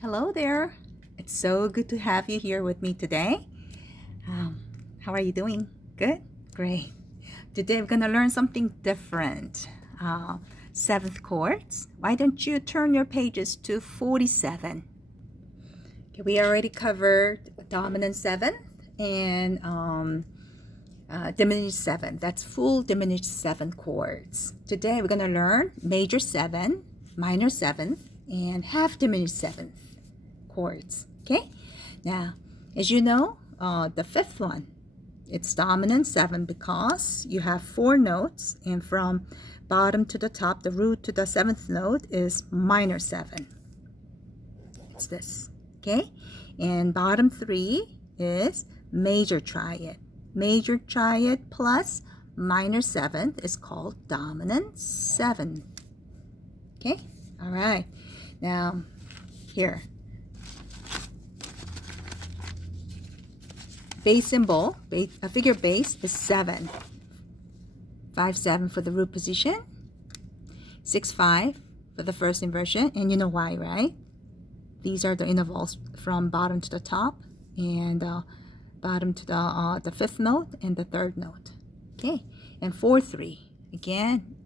Hello there. It's so good to have you here with me today. How are you doing? Good? Great. Today we're going to learn something different. Seventh chords. Why don't you turn your pages to 47? Okay, we already covered dominant seventh and diminished seventh. That's full diminished seventh chords. Today we're going to learn major seven, minor seventh, and half diminished seventh chords. Okay, now as you know, the fifth one, it's dominant seven because you have four notes, and from bottom to the top, the root to the seventh note is minor seven. It's this. Okay, and bottom three is major triad. Major triad plus minor seventh is called dominant seven. Okay, all right. Now here, base symbol, a figure base is 7. 5, 7 for the root position. 6, 5 for the first inversion. And you know why, right? These are the intervals from bottom to the top, and bottom to the fifth note and the third note. Okay, and 4, 3. Again,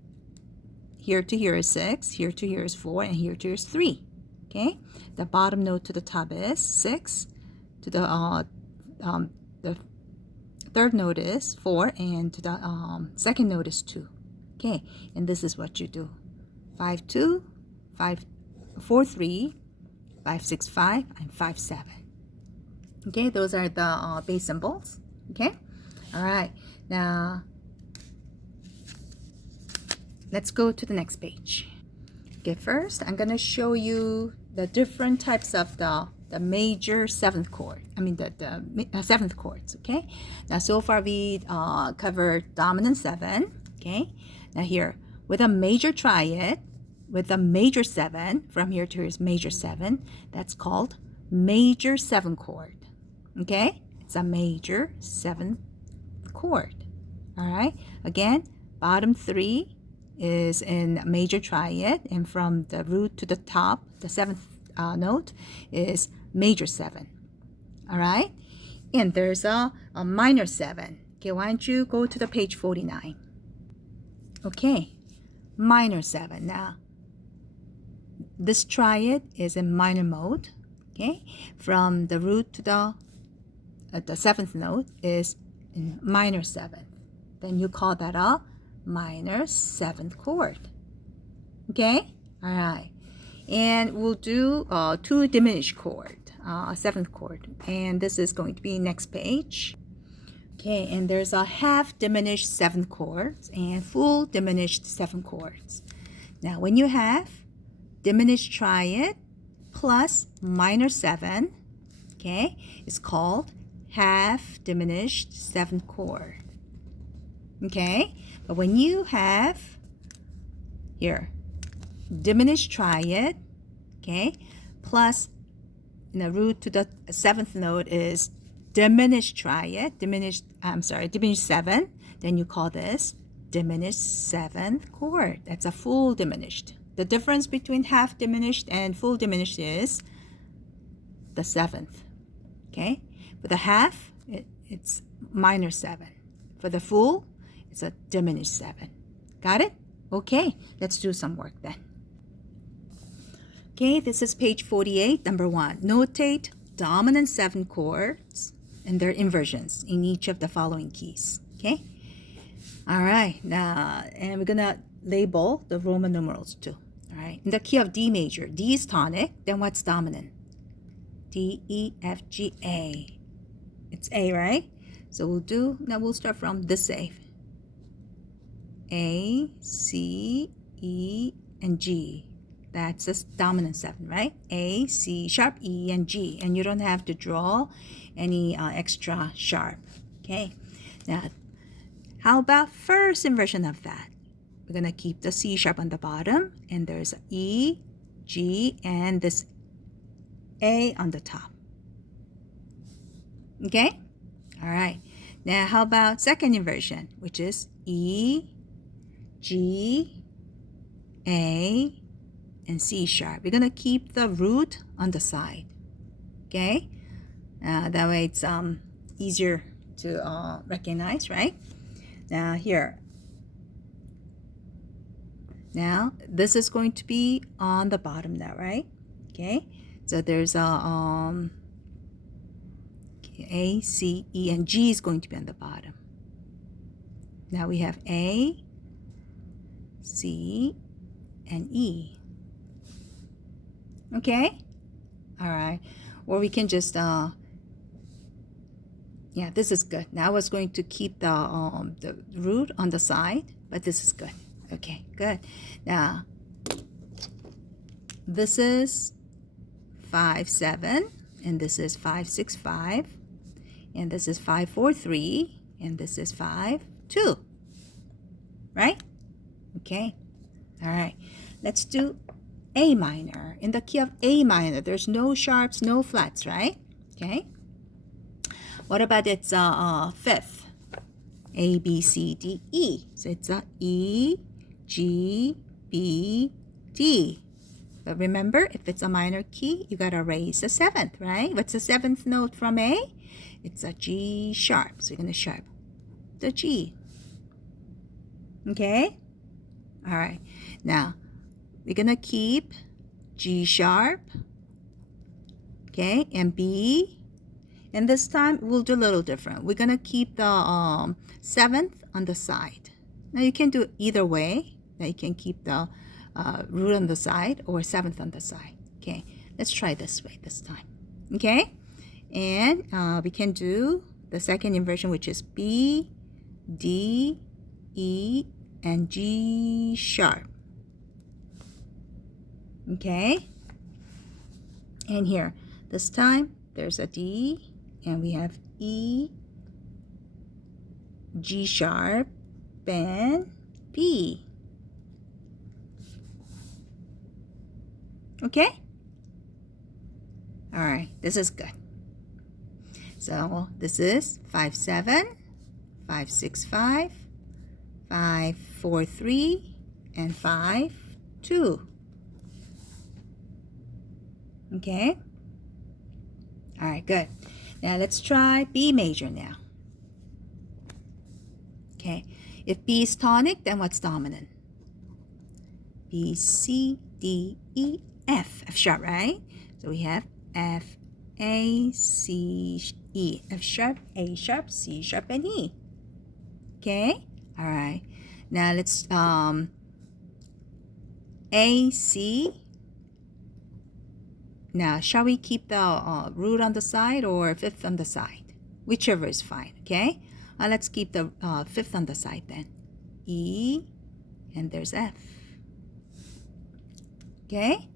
here to here is 6, here to here is 4, and here to here is 3. Okay, the bottom note to the top is 6, to the third note is 4, and to the second note is 2. Okay, and this is what you do: 5, 2, 5, 4, 3, 5, 6, 5, and 5, 7. Okay, those are the base symbols. Okay, all right. Now let's go to the next page. Okay, first I'm gonna show you the different types of the major seventh chord. I mean the seventh chords. Okay. Now so far we covered dominant seven. Okay. Now here with a major triad, with a major seven, from here to here is major seven. That's called major seven chord. Okay. It's a major seven chord. All right. Again, bottom three is in major triad, and from the root to the top, the seventh note is major seven. All right, and there's a minor seven. Okay, why don't you go to the page 49? Okay, minor seven. Now this triad is in minor mode. Okay, from the root to the seventh note is in minor seventh. Then you call that a minor seventh chord. Okay, all right, and we'll do two diminished chord, seventh chord, and this is going to be next page. Okay, and there's a half diminished seventh chords and full diminished seventh chords. Now when you have diminished triad plus minor seven, okay, it's called half diminished seventh chord. Okay, but when you have here diminished triad, okay, plus root to the seventh note is diminished triad, diminished seven, then you call this diminished seventh chord. That's a full diminished. The difference between half diminished and full diminished is the seventh. Okay, for the half it's minor seven. For the full, it's a diminished seven. Got it? Okay, let's do some work then. Okay, this is page 48, number 1. Notate dominant seven chords and their inversions in each of the following keys. Okay? All right, now, and we're gonna label the Roman numerals too. All right, in the key of D major, D is tonic, then what's dominant? D, E, F, G, A. It's A, right? So we'll start from this A, C, E, and G. That's a dominant seven, right? A, C, sharp, E, and G. And you don't have to draw any extra sharp. Okay. Now, how about first inversion of that? We're going to keep the C sharp on the bottom, and there's E, G, and this A on the top. Okay? All right. Now, how about second inversion, which is E, G, A, and C sharp. We're going to keep the root on the side. Okay? That way it's easier to recognize, right? Now here. Now this is going to be on the bottom now, right? Okay? So there's a A, C, E, and G is going to be on the bottom. Now we have A, C, and E. Okay? All right. Or we can just, yeah, this is good. Now I was going to keep the root on the side, but this is good. Okay, good. Now, this is 5, 7, and this is 5, 6, 5, and this is 5, 4, 3, and this is 5, 2. Right? Okay. All right. Let's do A minor. In the key of A minor, there's no sharps, no flats, right? Okay. What about its fifth? A, B, C, D, E. So it's a E, G, B, D. But remember, if it's a minor key, you gotta raise the seventh, right? What's the seventh note from A? It's a G sharp. So you're gonna sharp the G. Okay? All right. Now, we're gonna keep G sharp, okay, and B. And this time we'll do a little different. We're gonna keep the seventh on the side. Now you can do it either way. Now you can keep the root on the side or seventh on the side. Okay, let's try this way this time. Okay, and we can do the second inversion, which is B, D, E, and G sharp. Okay, and here this time there's a D, and we have E, G sharp, and B. Okay? All right, this is good. So this is 5, 7, 5, 6, 5, 5, 4, 3, and 5, 2. Okay? All right, good. Now let's try B major now. Okay, if B is tonic, then what's dominant? B, C, D, E, F. F sharp, right? So we have F, A, C, E. F sharp, A sharp, C sharp, and E. Okay? All right. Now let's A, C. Now, shall we keep the root on the side or fifth on the side? Whichever is fine, okay? Let's keep the fifth on the side then. E, and there's F. Okay?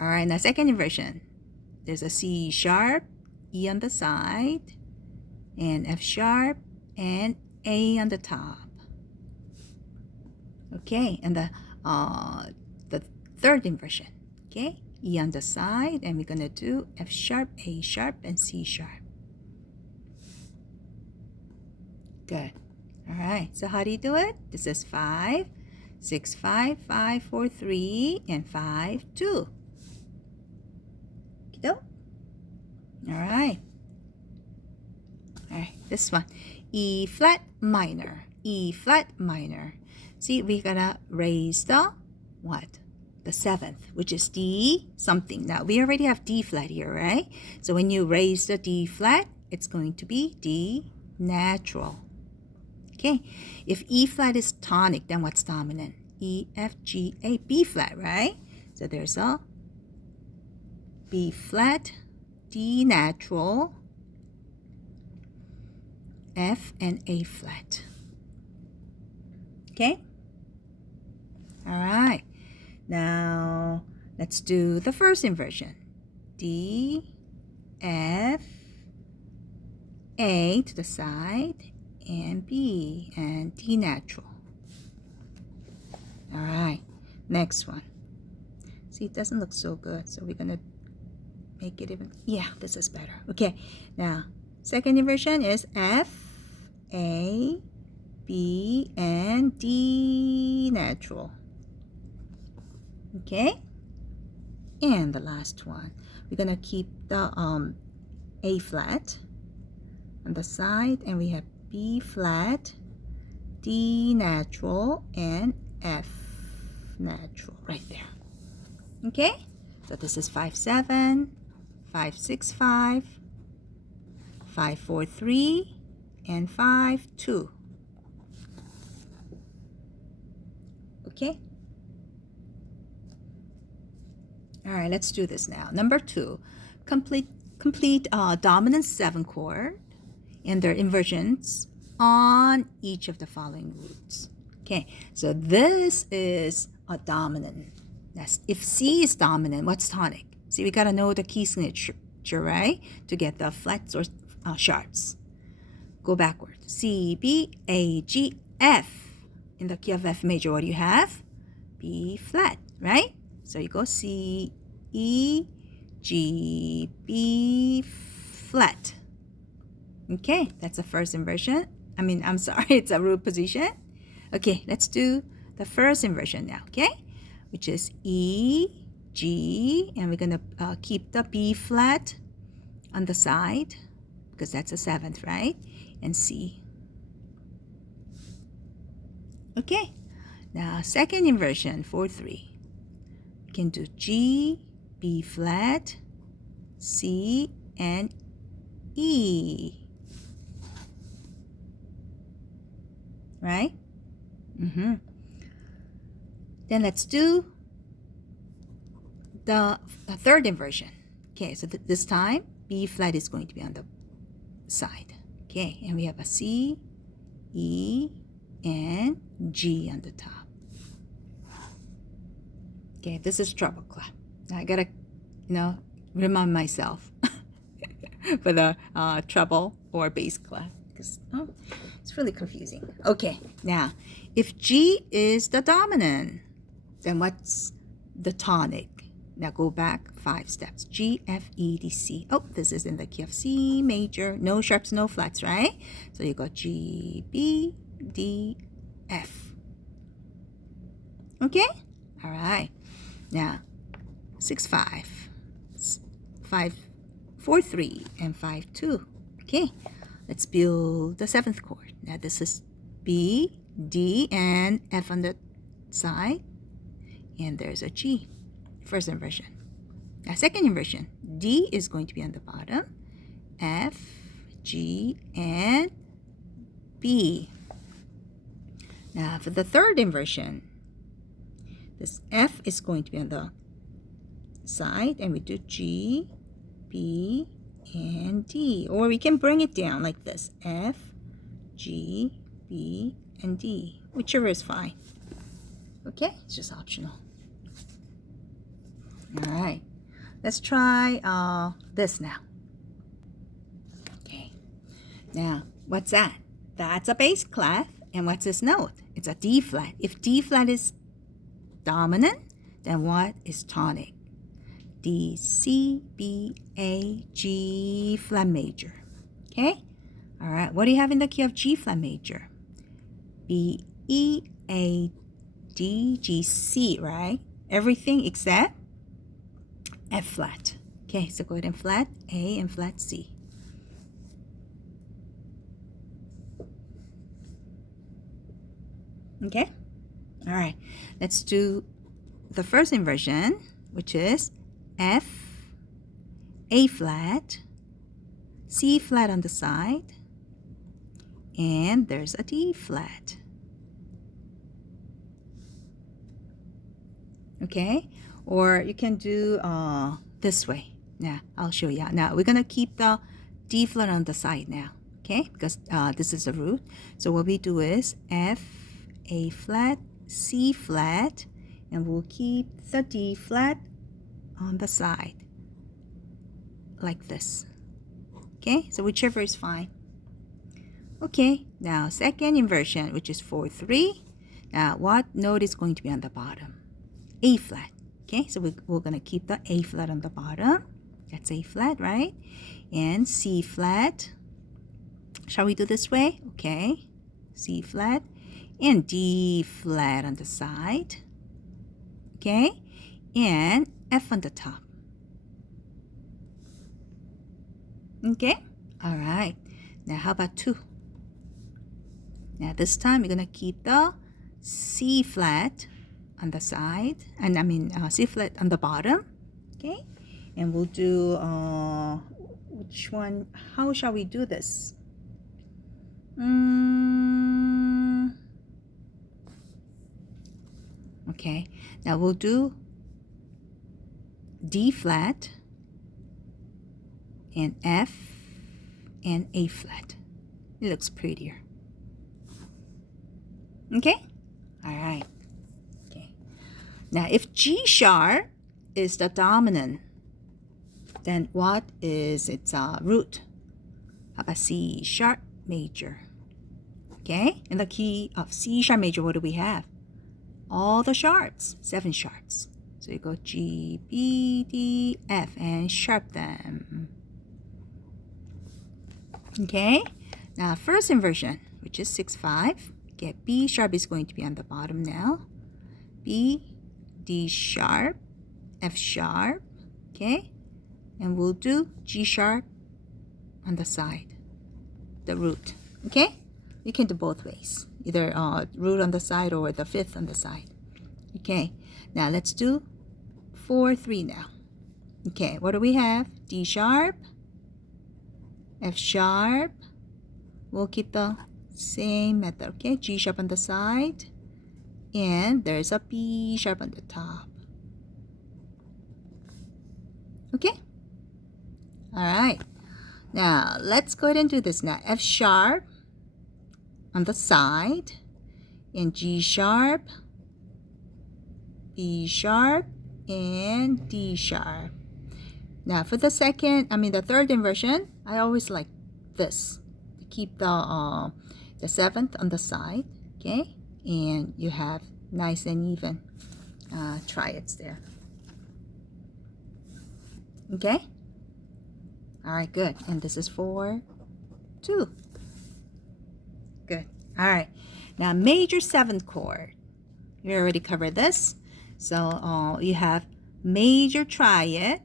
All right, now second inversion. There's a C sharp, E on the side, and F sharp, and A on the top. Okay, and the third inversion, okay? E on the side, and we're gonna do F sharp, A sharp, and C sharp. Good. All right, so how do you do it? This is 5, 6, 5, 5, 4, 3, and 5, 2. All right. All right, this one. E flat minor. E flat minor. See, we gotta raise the what? The seventh, which is D something. Now, we already have D flat here, right? So when you raise the D flat, it's going to be D natural. Okay, if E flat is tonic, then what's dominant? E, F, G, A, B flat, right? So there's a B flat, D natural, F, and A flat. Okay? All right. Now, let's do the first inversion. D, F, A to the side, and B, and D natural. All right, next one. See, it doesn't look so good, so we're gonna make it even, yeah, this is better. Okay, now, second inversion is F, A, B, and D natural. Okay, And the last one, we're gonna keep the A flat on the side, and we have B flat, D natural, and F natural right there. Okay, so this is 5-7, 5-6-5, 5-4-3, and 5-2. Okay. All right, let's do this now. Number 2, complete dominant 7 chord and their inversions on each of the following roots. Okay, so this is a dominant. That's, if C is dominant, what's tonic? See, we gotta know the key signature, right, to get the flats or sharps. Go backward. C, B, A, G, F. In the key of F major, what do you have? B flat, right? So you go C, E, G, B flat. Okay, that's the first inversion. I'm sorry, it's a root position. Okay, let's do the first inversion now, okay? Which is E, G, and we're gonna keep the B flat on the side because that's a 7th, right? And C. Okay, now second inversion, 4-3. We can do G, B flat, C, and E. Right? Then let's do the third inversion. Okay, so this time B flat is going to be on the side. Okay, and we have a C, E, and G on the top. Okay, this is treble clef. Now I gotta, remind myself for the treble or bass clef because it's really confusing. Okay, now if G is the dominant, then what's the tonic? Now go back 5 steps. G, F, E, D, C. Oh, this is in the key of C major. No sharps, no flats, right? So you got G, B, D, F. Okay? All right. Now 6-5, 5-4-3, and 5-2. Okay. Let's build the 7th chord. Now this is B, D, and F on the side. And there's a G. First inversion. Now second inversion. D is going to be on the bottom. F, G, and B. Now for the third inversion, this F is going to be on the side, and we do G, B, and D. Or we can bring it down like this. F, G, B, and D. Whichever is fine. Okay, it's just optional. All right, let's try this now. Okay, now what's that? That's a bass clef, and what's this note? It's a D flat. If D flat is dominant, then what is tonic? D, C, B, A, G flat major. Okay, all right. What do you have in the key of G flat major? B, E, A, D, G, C, right? Everything except F flat. Okay, so go ahead and flat A and flat C. Okay, all right. Let's do the first inversion, which is F, A flat, C flat on the side, and there's a D flat. Okay, or you can do this way. Now I'll show you. Now we're gonna keep the D flat on the side now, okay, because this is a root. So what we do is F, A flat, C flat, and we'll keep the D flat on the side like this. Okay, so whichever is fine. Okay, now second inversion, which is 4-3. Now what note is going to be on the bottom? A flat. Okay, so we're going to keep the A flat on the bottom. That's A flat, right? And C flat. Shall we do this way? Okay, C flat and D flat on the side. Okay, and F on the top. Okay? All right. Now how about 2? Now this time we're going to keep the C flat on the side, and C flat on the bottom. Okay? And we'll do, which one? How shall we do this? Okay, now we'll do D flat and F and A flat. It looks prettier. Okay? All right. Okay. Now if G sharp is the dominant, then what is its root? How about C sharp major? Okay? In the key of C sharp major, what do we have? All the sharps, 7 sharps. So you go G, B, D, F, and sharp them. Okay? Now first inversion, which is 6, 5. Okay, B sharp is going to be on the bottom now. B, D sharp, F sharp. Okay? And we'll do G sharp on the side, the root. Okay? You can do both ways, either root on the side or the 5th on the side. Okay, now let's do 4, 3 now. Okay, what do we have? D sharp, F sharp. We'll keep the same method. Okay, G sharp on the side, and there's a B sharp on the top. Okay, all right. Now let's go ahead and do this now. F sharp on the side, and G sharp, B sharp, and D sharp. Now for the third inversion, I always like this. Keep the 7th on the side, okay? And you have nice and even triads there. Okay? All right, good. And this is 4, 2. Good. All right. Now major 7th chord. We already covered this. So you have major triad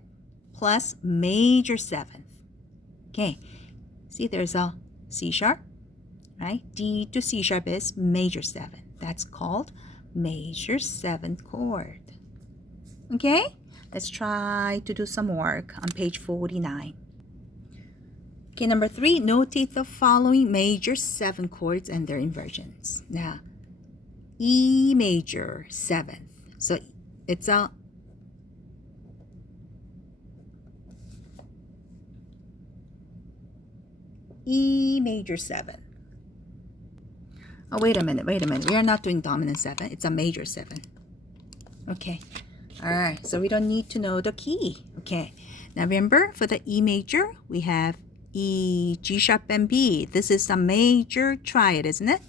plus major 7th. Okay. See, there's a C sharp, right? D to C sharp is major 7. That's called major 7th chord. Okay. Let's try to do some work on page 49. Okay, number 3, notate the following major 7 chords and their inversions. Now, E major 7th. So it's a E major 7. Oh, wait a minute. We are not doing dominant 7. It's a major 7. Okay. All right. So we don't need to know the key. Okay. Now remember, for the E major, we have E, G sharp, and B. This is a major triad, isn't it?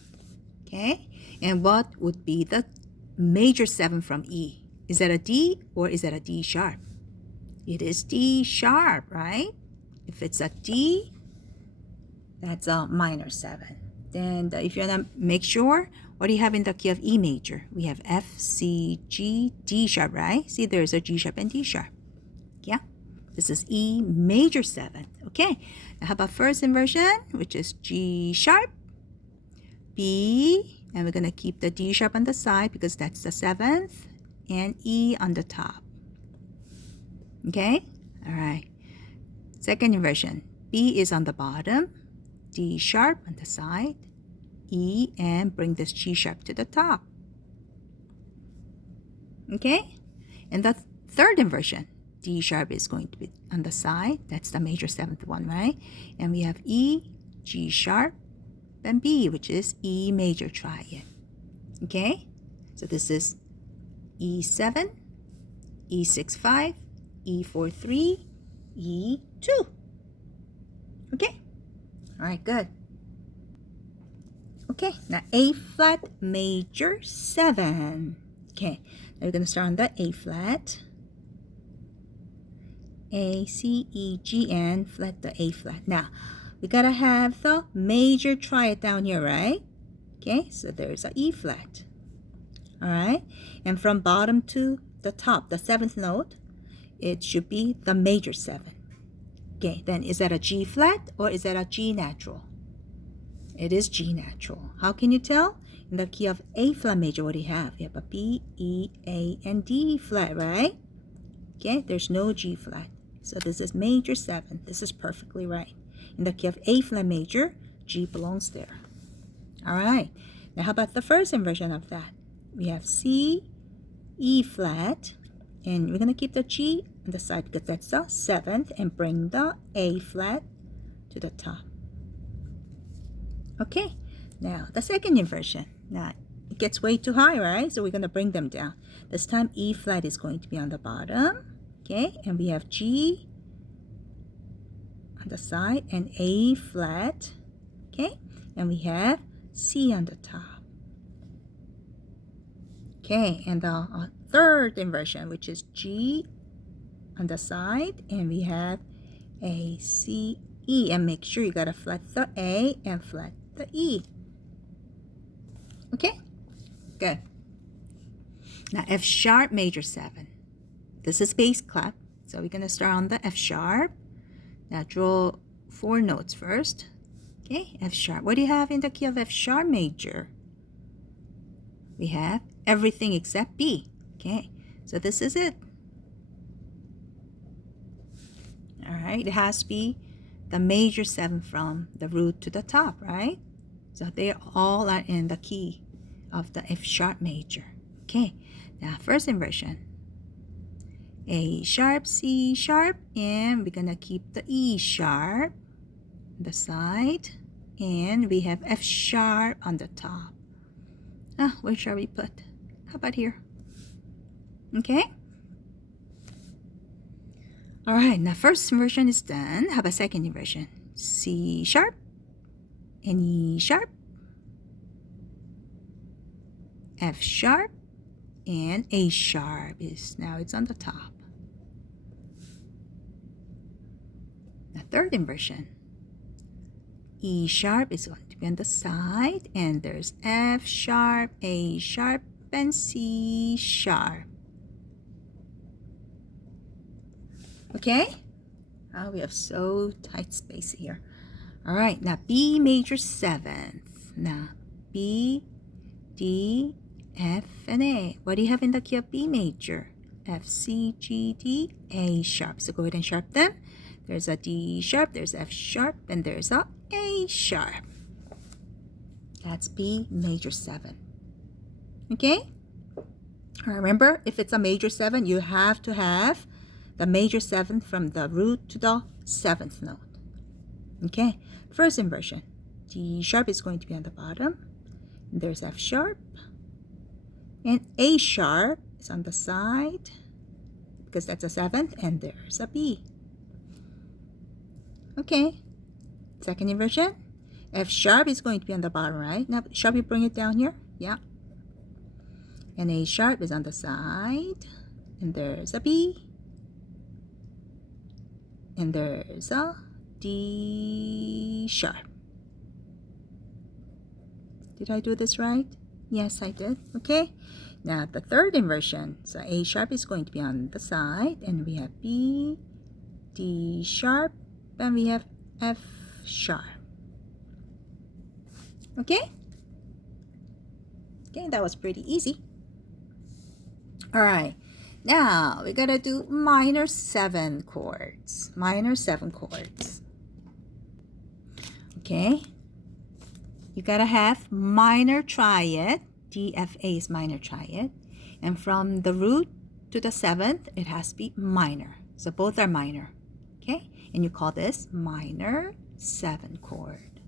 Okay. And what would be the major 7 from E? Is that a D or is that a D sharp? It is D sharp, right? If it's a D, that's a minor 7. Then if you want to make sure, what do you have in the key of E major? We have F, C, G, D sharp, right? See, there's a G sharp and D sharp. Yeah? This is E major 7th. Okay. Now how about first inversion, which is G sharp, B, and we're going to keep the D sharp on the side because that's the 7th, and E on the top. Okay? All right. Second inversion, B is on the bottom, D sharp on the side, E, and bring this G sharp to the top. Okay? And the third inversion, D sharp is going to be on the side. That's the major 7th one, right? And we have E, G sharp, and B, which is E major triad. Okay? So this is E7, E6-5, E4-3, E2. Okay? All right, good. Okay, now A flat major 7. Okay, now we're going to start on the A flat. A, C, E, G, and flat the A flat. Now, we got to have the major triad down here, right? Okay, so there's a E flat. All right, and from bottom to the top, the 7th note, it should be the major 7. Okay, then is that a G flat or is that a G natural? It is G natural. How can you tell? In the key of A flat major, what do you have? You have a B, E, A, and D flat, right? Okay, there's no G flat. So this is major 7. This is perfectly right. In the key of A flat major, G belongs there. All right. Now how about the first inversion of that? We have C, E flat, and we're going to keep the G on the side because that's the 7th, and bring the A flat to the top. Okay, now the second inversion. Now it gets way too high, right? So we're going to bring them down. This time E flat is going to be on the bottom. Okay, and we have G on the side and A flat. Okay, and we have C on the top. Okay, and the third inversion, which is G on the side, and we have A, C, E, and make sure you gotta flat the A and flat the E. Okay, good. Now F sharp major 7. This is bass clef, so we're gonna start on the F sharp. Now draw 4 notes first. Okay, F sharp. What do you have in the key of F sharp major? We have everything except B. Okay, so this is it. All right, it has to be the major 7 from the root to the top, right? So they all are in the key of the F sharp major. Okay, now first inversion. A sharp, C sharp, and we're gonna keep the E sharp on the side, and we have F sharp on the top. Where shall we put? How about here? Okay. All right, now first inversion is done. How about second inversion? C sharp and E sharp, F sharp, and A sharp is now it's on the top. The third inversion. E sharp is going to be on the side, and there's F sharp, A sharp, and C sharp. Okay? We have so tight space here. All right, now B major 7th. Now B, D, F, and A. What do you have in the key of B major? F, C, G, D, A sharp. So go ahead and sharp them. There's a D sharp, there's F sharp, and there's a A sharp. That's B major 7. Okay? Remember, if it's a major 7, you have to have the major 7 from the root to the 7th note. Okay? First inversion. D sharp is going to be on the bottom. There's F sharp. And A sharp is on the side because that's a 7th, and there's a B. Okay, second inversion. F sharp is going to be on the bottom, right? Now, shall we bring it down here? Yeah. And A sharp is on the side, and there's a B. And there's a D sharp. Did I do this right? Yes, I did. Okay. Now, the third inversion. So A sharp is going to be on the side, and we have B, D sharp, and we have F sharp. Okay? Okay, that was pretty easy. All right. Now, we gotta do minor 7 chords. Minor 7 chords. Okay? You gotta have minor triad. D, F, A is minor triad. And from the root to the 7th, it has to be minor. So both are minor. Okay? And you call this minor 7 chord.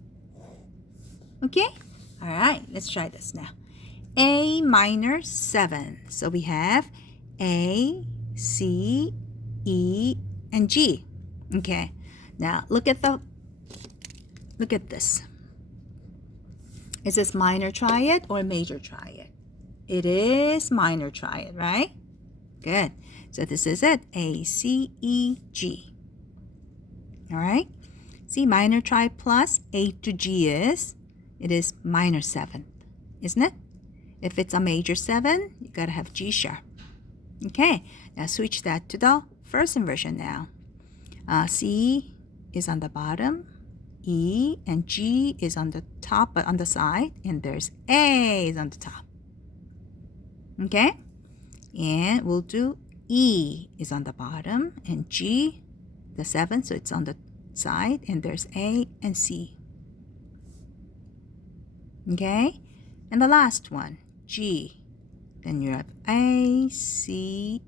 Okay? All right, let's try this now. A minor 7. So we have A, C, E, and G. Okay. Now look at this. Is this minor triad or major triad? It is minor triad, right? Good. So this is it. A, C, E, G. All right. See, minor triad plus A to G it is minor 7th, isn't it? If it's a major 7, you gotta have G sharp. Okay. Now switch that to the first inversion now. C is on the bottom, E and G is on the top, but on the side, and there's A is on the top. Okay? And we'll do E is on the bottom, and G, the 7th, so it's on the side, and there's A and C. Okay? And the last one, G. Then you have A, C,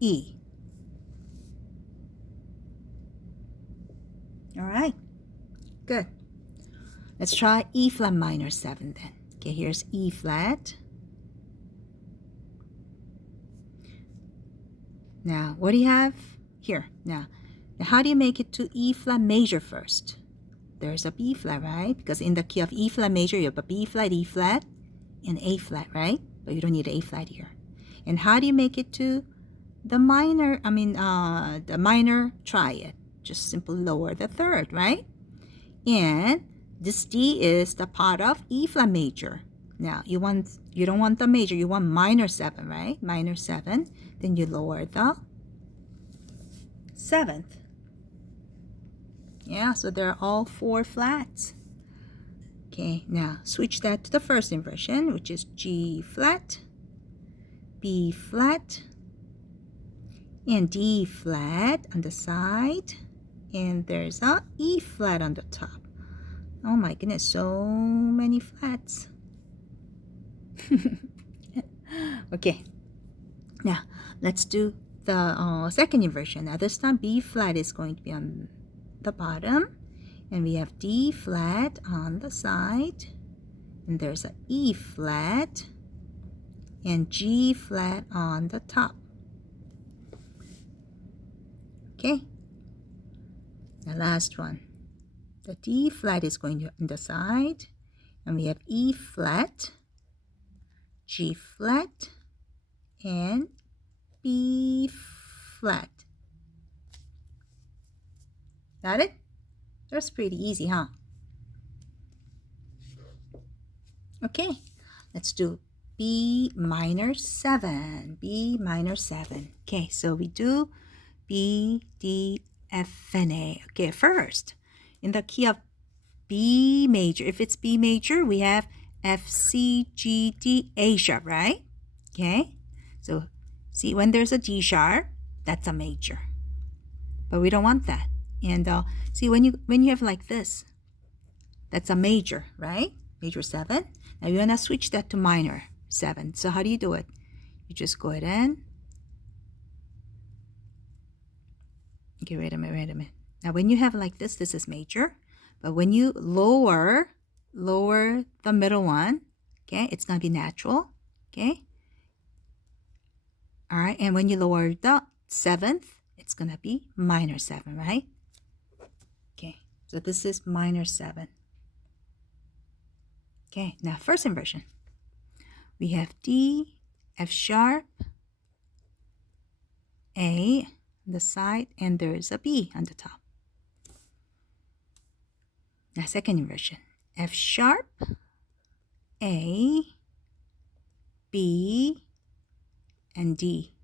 E. All right, good. Let's try E flat minor 7 then. Okay, here's E flat. Now, what do you have here? Now how do you make it to E flat major first? There's a B flat, right? Because in the key of E flat major, you have a B flat, E flat, and A flat, right? But you don't need A flat here. And how do you make it to the minor, the minor triad? Just simply lower the 3rd, right? And this D is the part of E flat major. Now, you don't want the major, you want minor 7, right? Minor 7. Then you lower the 7th. Yeah, so they're all 4 flats. Okay, now switch that to the first inversion, which is G flat, B flat, and D flat on the side, and there's a E flat on the top. Oh my goodness, so many flats. Okay, now let's do the second inversion. Now this time B flat is going to be on the bottom, and we have D flat on the side, and there's a E flat and G flat on the top. Okay, the last one, the D flat is going to on the side, and we have E flat, G flat, and B flat. Got it? That's pretty easy, huh? Okay, let's do B minor 7. B minor 7. Okay, so we do B, D, F, and A. Okay, first, in the key of B major, if it's B major, we have F, C, G, D, A sharp, right? Okay, so see, when there's a D sharp, that's a major. But we don't want that. And see, when you have like this, that's a major, right? Major 7. Now you want to switch that to minor 7. So how do you do it? You just go ahead and, okay, wait a minute. Now when you have like this is major. But when you lower the middle one, okay, it's going to be natural, okay? All right, and when you lower the 7th, it's going to be minor 7, right? Okay, so this is minor 7. Okay, now first inversion. We have D, F sharp, A on the side, and there is a B on the top. Now second inversion. F sharp, A, B, and D.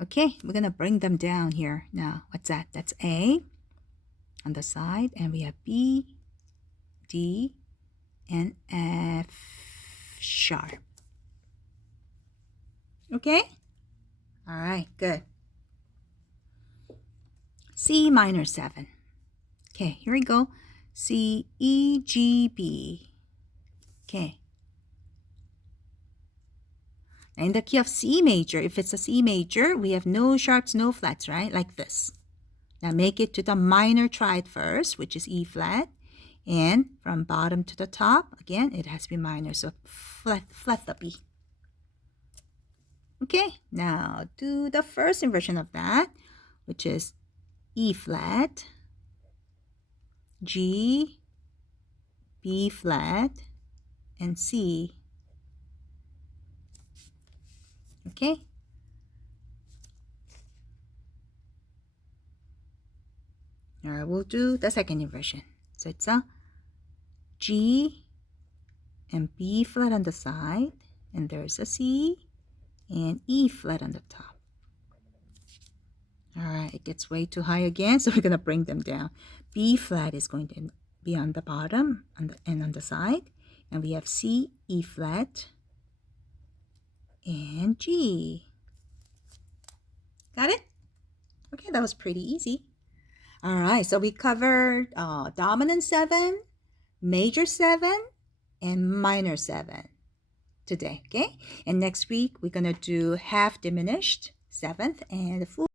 Okay, we're going to bring them down here. Now, what's that? That's A on the side, and we have B, D, and F sharp. Okay? All right, good. C minor 7. Okay, here we go. C, E, G, B. Okay. In the key of C major, if it's a C major, we have no sharps, no flats, right? Like this. Now make it to the minor triad first, which is E flat. And from bottom to the top, again, it has to be minor. So flat the B. Okay, now do the first inversion of that, which is E flat, G, B flat, and C. Okay. Now we'll do the second inversion. So it's a G and B flat on the side, and there's a C and E flat on the top. All right, it gets way too high again, so we're going to bring them down. B flat is going to be on the bottom and on the side. And we have C, E flat, and G. Got it? Okay, that was pretty easy. All right, so we covered dominant 7, major 7, and minor 7 today, okay? And next week, we're going to do half diminished 7th and the full